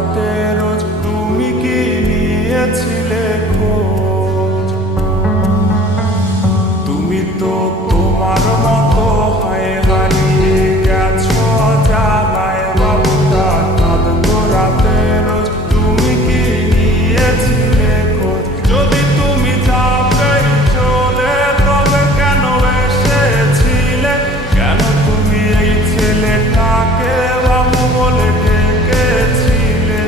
রাতে রোজ তুমি কি নিয়েছিলে খোঁজ? তুমি তো তোমার মতো হয় হারিয়ে গেছো অজানায় বাবুটা কাঁদতো রাতে রোজ তুমি কি নিয়েছিলে খোঁজ? যদি তুমি যাবে চলে তবে কেন এসেছিলে? কেন তুমি এই ছেলেটাকে বাবু বলে ডেকেছিলে?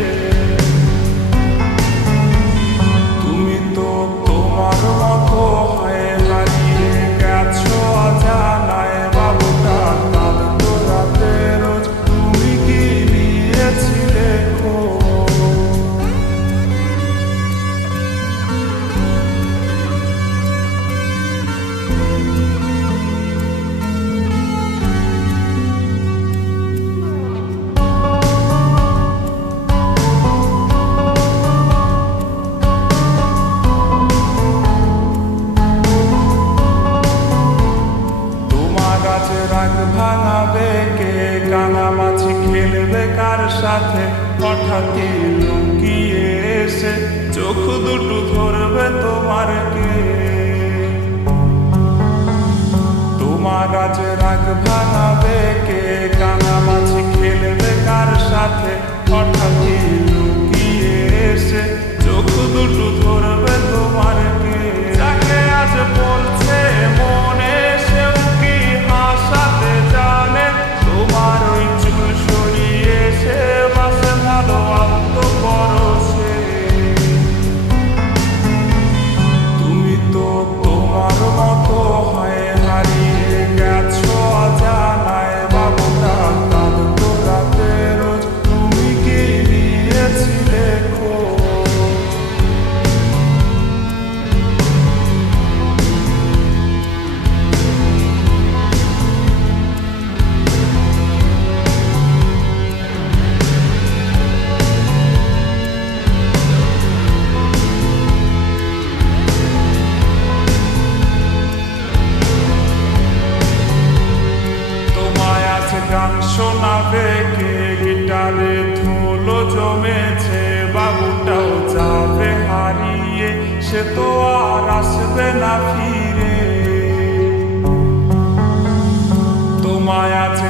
তুমি তো তোমার মতো হয়ে হারিয়ে গেছো অজানায় বাবুটা কাঁদতো রাতে রোজ তুমি কি নিয়েছিলে খোঁজ? রাগ ভাঙাবে কে? কানামাছি খেলবে কার সাথে? হঠাৎই লুকিয়ে এসে চোখ দুটো ধরবে তোমার কে? তোমার আজ রাগ ভাঙাবে কে? কানামাছি খেলবে কার সাথে? হঠাৎই লুকিয়ে এসে চোখ দুটো ধরবে তোমার কে? যাকে আজ বলছে মনে সেও কি হাসাতে জানে? তোমার ওই চুল সরিয়ে সে বাসে ভালো আত্মপরশে। তুমি তো তোমার মতো হয়ে হারিয়ে গেছো অজানায় বাবুটা কাঁদতো রাতে রোজ তুমি কি নিয়েছিলে খোঁজ? গান শোনাবে কে? গিটারে ধুলো জমেছে বাবুটাও যাবে হারিয়ে, সে তো আর আসবে না ফিরে। তোমায় আছে